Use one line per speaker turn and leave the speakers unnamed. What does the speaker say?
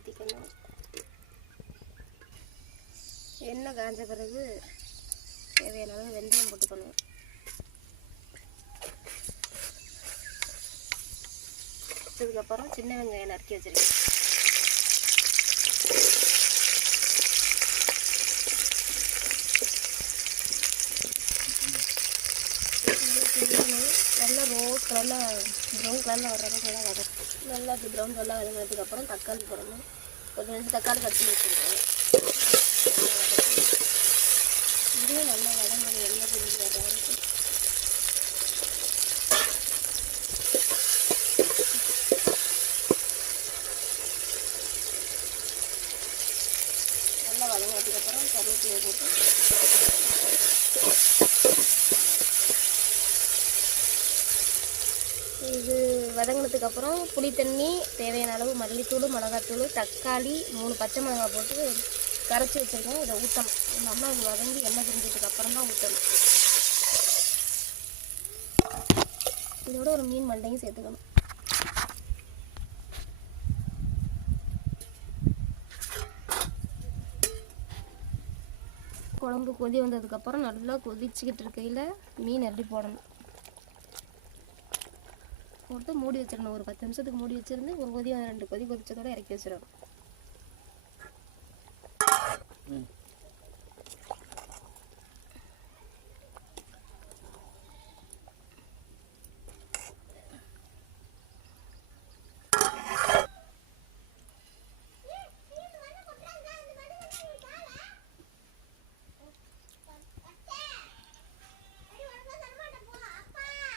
ஊற்றிக்கணும் எண்ணெய் காஞ்ச பிறகு தேவையான அளவு வெந்தயம் போட்டுக்கணும். அதுக்கப்புறம் சின்ன வெங்காயம் நறுக்கி வச்சிருக்கேன். நல்லா ரோஸ் நல்லா ப்ரௌன் கலரில் வர்ற அளவுக்கு நல்லா வதக்கும் நல்லா இப்படி ப்ரௌன் கலரில் வதங்கினதுக்கப்புறம் தக்காளி போடணும். ஒரு ரெண்டு தக்காளி கட்டி வச்சுருக்கோம் இதுவும் நல்லா வதங்கணும் எண்ணெய் பிரிஞ்சு வர வரைக்கும் நல்லா வதங்கினதுக்கப்புறம் கருவேப்பிலையை போட்டு இது வதங்கினதுக்கு அப்புறம் புளி தண்ணி தேவையான அளவு மல்லித்தூள் மிளகாத்தூள் தக்காளி மூணு பச்சை மிளகாய் போட்டு கரைச்சி வச்சுருக்கோம் இதை ஊற்றணும் நல்லா இது வதங்கி எண்ணெய் பிரிஞ்சதுக்கு அப்புறம் தான் ஊற்றணும் இதோட ஒரு மீன் மண்டையும் சேர்த்துக்கணும். குழம்பு கொதி வந்ததுக்கப்புறம் நல்லா கொதிச்சுக்கிட்டு இருக்கையில் மீன் எப்படி போடணும்? போட்டு மூடி வச்சிடணும் ஒரு பத்து நிமிஷத்துக்கு மூடி வச்சிருந்து ஒரு கொதி ரெண்டு கொதி கொதிச்சதோடு இறக்கி வச்சிடணும்.
ம்.